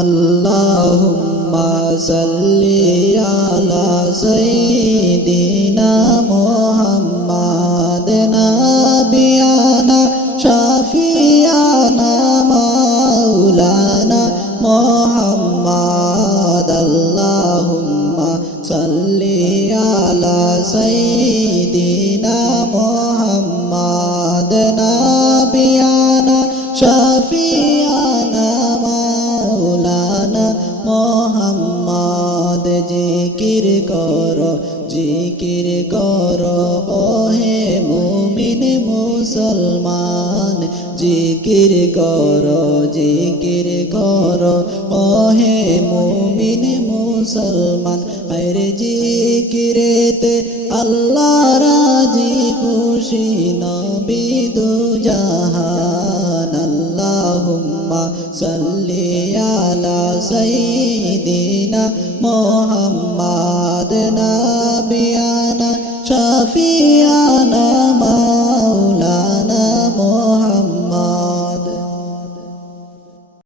আল্লাহুম্মা সাল্লি আলা সাইয়্যিদিনা মুহাম্মাদ নাবিয়ানা শাফিয়ানা মাওলানা মুহাম্মাদ আল্লাহুম্মা সাল্লি আলা সাইয়্যিদিনা মুহাম্মাদ নাবিয়ানা শাফিয়ানা মাওলানা মুহাম্মাদ জিকির করো ওহে মুমিন মুসলমান জিকির করো ওহে মুমিন মুসলমান আরে জিকিরেতে আল্লাহ রাজি খুশি নবী দু জাহান আল্লাহুম্মা সাল্লি আলা সাইয়্যিদিনা মুহাম্মাদ নাবিয়ানা শাফিয়ানা